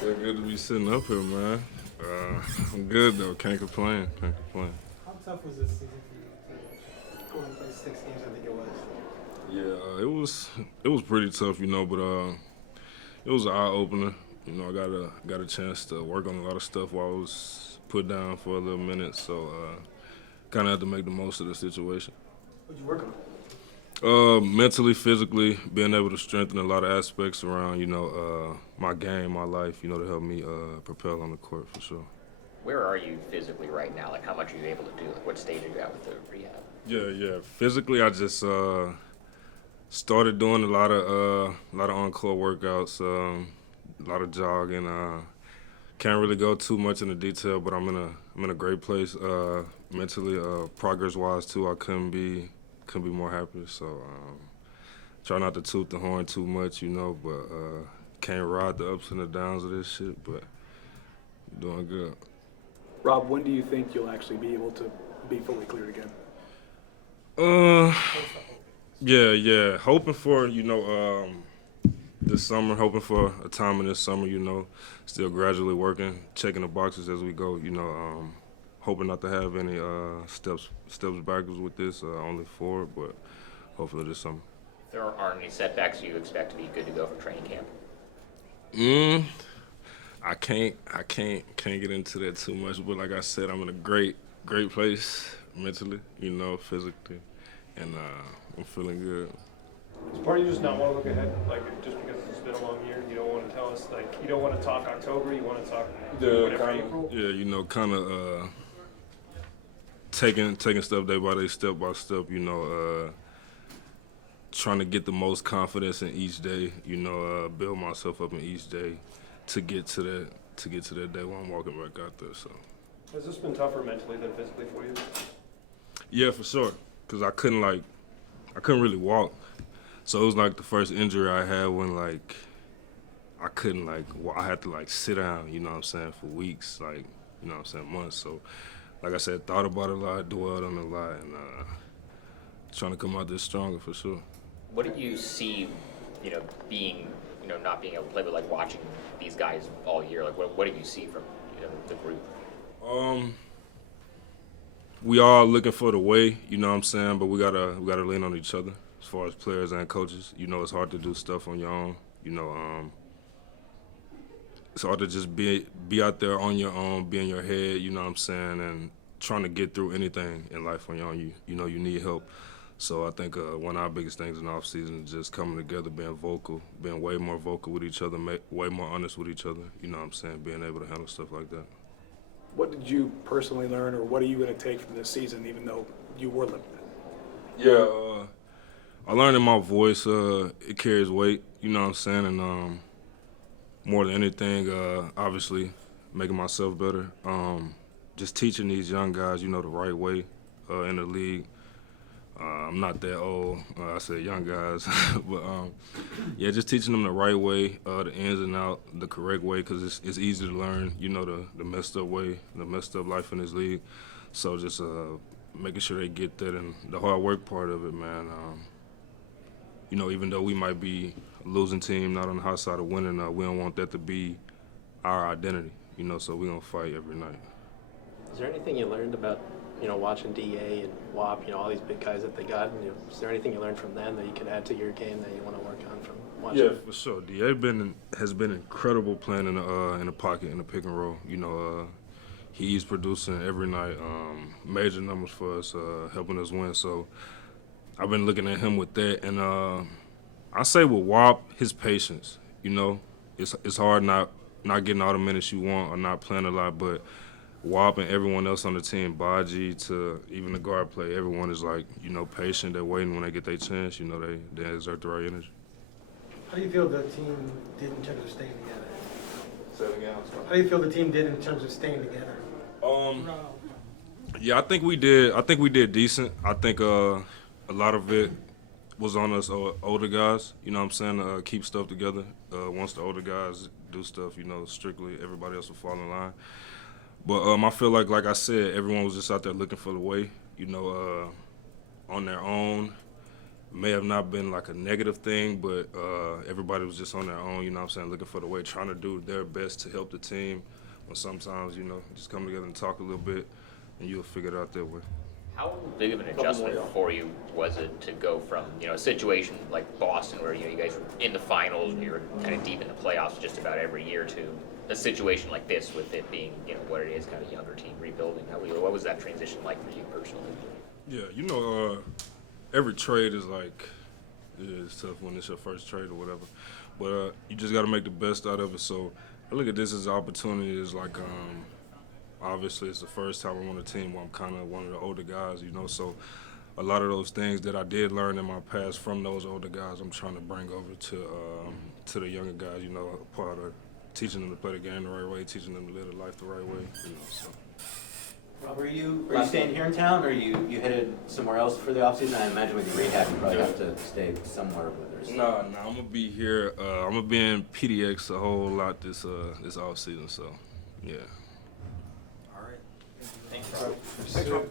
Feel good to be sitting up here, man. I'm good though. Can't complain. Can't complain. How tough was this season for you to only play 6 games? I think it was. Yeah, it was pretty tough, but it was an eye opener. I got a chance to work on a lot of stuff while I was put down for a little minute, so kind of had to make the most of the situation. What'd you work on? Mentally, physically, being able to strengthen a lot of aspects around, my game, my life, to help me propel on the court for sure. Where are you physically right now? Like, how much are you able to do? Like, what stage are you at with the rehab? Yeah. Physically, I just started doing a lot of on-court workouts, a lot of jogging. Can't really go too much into detail, but I'm in a great place mentally, progress-wise too. I couldn't be more happy. So try not to toot the horn too much, but can't ride the ups and the downs of this shit. But doing good. Rob, when do you think you'll actually be able to be fully cleared again? Yeah. Hoping for, this summer, hoping for a time in this summer, still gradually working, checking the boxes as we go, hoping not to have any steps backwards with this, only forward, but hopefully this summer. If there aren't any setbacks, you expect to be good to go for training camp? I can't get into that too much, but like I said, I'm in a great place mentally, physically, and I'm feeling good. Is part of you just not want to look ahead, like just because it's been a long year? You don't want to tell us, like, you don't want to talk October, you want to talk whatever April? Yeah, kind of taking step day by day, step by step, trying to get the most confidence in each day, build myself up in each day to get to that day when I'm walking back out there. So Has this been tougher mentally than physically for you? yeah, for sure, because I couldn't really walk. So it was like the first injury I had when I couldn't I had to sit down, for weeks, months. So like I said, thought about it a lot, dwelled on it a lot, and trying to come out this stronger for sure. What did you see, being, not being able to play, but like watching these guys all year? Like, what did you see from, the group? We all looking for the way, but we gotta lean on each other as far as players and coaches. It's hard to do stuff on your own. It's hard to just be out there on your own, be in your head, and trying to get through anything in life on your own. You need help. So I think one of our biggest things in the offseason is just coming together, being vocal, being way more vocal with each other, way more honest with each other, being able to handle stuff like that. What did you personally learn, or what are you going to take from this season, even though you were limited? Yeah, I learned that my voice, it carries weight, and more than anything, obviously, making myself better. Just teaching these young guys, the right way in the league. I'm not that old. I said young guys, but just teaching them the right way, the ins and out, the correct way, because it's easy to learn, the messed up way, the messed up life in this league. So just making sure they get that, and the hard work part of it, man. Even though we might be a losing team, not on the hot side of winning, we don't want that to be our identity, so we're going to fight every night. Is there anything you learned about, watching DA and WAP, all these big guys that they got? And, is there anything you learned from them that you can add to your game that you want to work on from watching? Yeah, for sure. DA has been incredible playing in the pocket, in the pick and roll. He's producing every night, major numbers for us, helping us win. So I've been looking at him with that, and I say with WAP, his patience. It's hard not getting all the minutes you want or not playing a lot, but WAP and everyone else on the team, Baji to even the guard play, everyone is patient. They're waiting when they get their chance. They exert the right energy. How do you feel the team did in terms of staying together? Say it again. How do you feel the team did in terms of staying together? Yeah, I think we did decent. I think a lot of it was on us older guys. Keep stuff together. Once the older guys do stuff, strictly everybody else will fall in line. But I feel like I said, everyone was just out there looking for the way, on their own, may have not been like a negative thing, but everybody was just on their own, you know what I'm saying, looking for the way, trying to do their best to help the team. When sometimes, you know, just come together and talk a little bit, and you'll figure it out that way. How big of an adjustment for you was it to go from, you know, a situation like Boston where, you know, you guys were in the finals and you were kind of deep in the playoffs just about every year to a situation like this with it being, you know, what it is, kind of a younger team rebuilding? What was that transition like for you personally? Yeah, you know, every trade is tough when it's your first trade or whatever. But you just got to make the best out of it. So I look at this as an opportunity. It's like, obviously, it's the first time I'm on a team where I'm kind of one of the older guys, you know. So a lot of those things that I did learn in my past from those older guys, I'm trying to bring over to the younger guys, you know, part of teaching them to play the game the right way, teaching them to live their life the right way, you know. So. Rob, were you staying here in town, or you headed somewhere else for the offseason? I imagine with your rehab, you probably have to stay somewhere with her. Nah, I'm gonna be here. I'm gonna be in PDX a whole lot this offseason. So, yeah. All right. Thanks, Thanks, Rob.